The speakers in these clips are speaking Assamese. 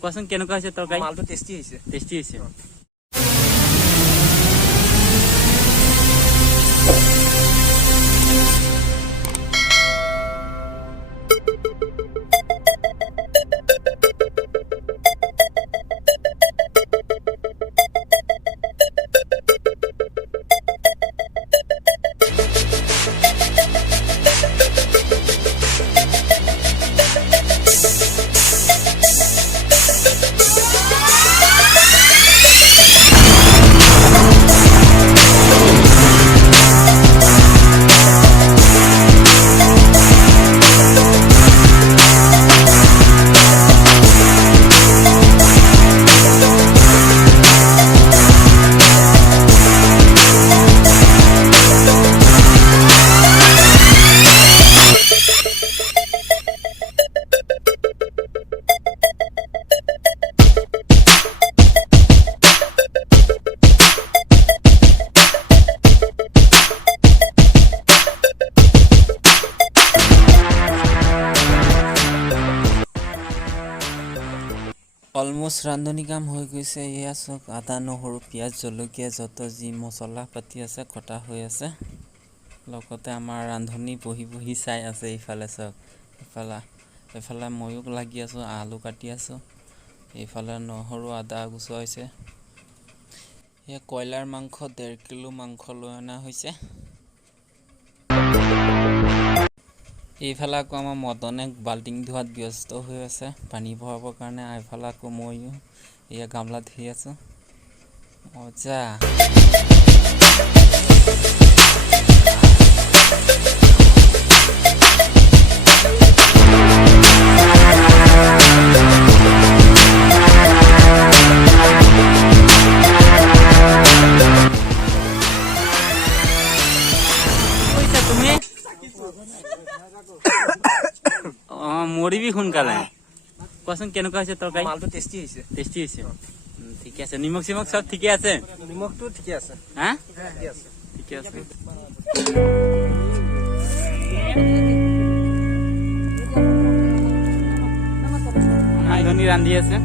কোৱাচোন কেনেকুৱা হৈছে তৰকাৰী? মালটো টেষ্টি হৈছে। টেষ্টি হৈছে। অলমোষ্ট ৰান্ধনি কাম হৈ গৈছে। এয়া চাওক, আদা নহৰু পিঁয়াজ জলকীয়া যত যি মছলা পাতি আছে কটা হৈ আছে। লগতে আমাৰ ৰান্ধনি বহি বহি চাই আছে। ইফালে চাওক, এফালে ময়ো লাগি আছোঁ, আলু কাটি আছোঁ। এইফালে নহৰু আদা গুচোৱা হৈছে। এয়া কয়লাৰ মাংস 1.5 কিলো মাংস লৈ অনা হৈছে। এইফালে আকৌ আমাৰ মদনে বাল্টিং ধোৱাত ব্যস্ত হৈ আছে পানী ভৰাবৰ কাৰণে। এইফালে আকৌ ময়ো এয়া গামলা ধুই আছোঁ। মজা। তুমি মৰিবি সোনকালে। কোৱাচোন কেনেকুৱা হৈছে তৰকাৰী? মালটো টেষ্টি হৈছে। টেষ্টি হৈছে। ঠিকে আছে। নিমখ চিমখ চব ঠিকে আছে? নিমখটো ঠিকে আছে। হা ঠিকে আছে। ঠিকে আছে। আইজনী ৰান্ধি আছে।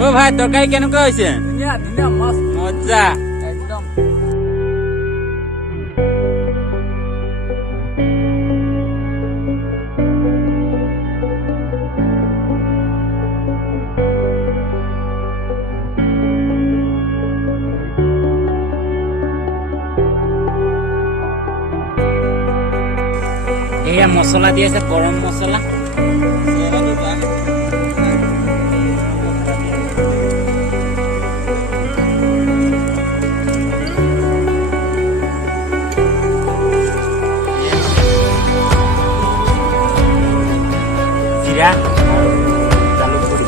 অ ভাই, তৰকাৰী কেনেকুৱা হৈছে? ধুনীয়া ধুনীয়া মাছ মজা একদম। এয়া মছলা দি আছে, গৰম মছলা। জিৰা জালুক গুড়ি।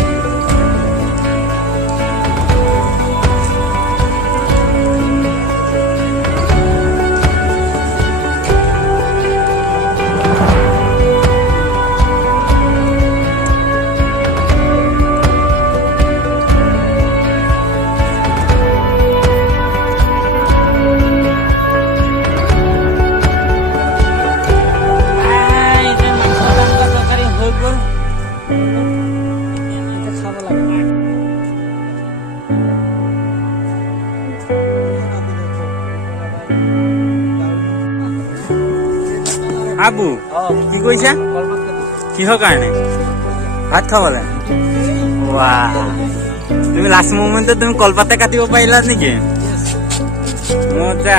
আবু কি কৈছা? কিহৰ কাৰণে? ভাত খাবলৈ? বাহ, তুমি লাষ্ট মোমেণ্টত তুমি কলপাতে কাটিব পাৰিলা নেকি? মজা।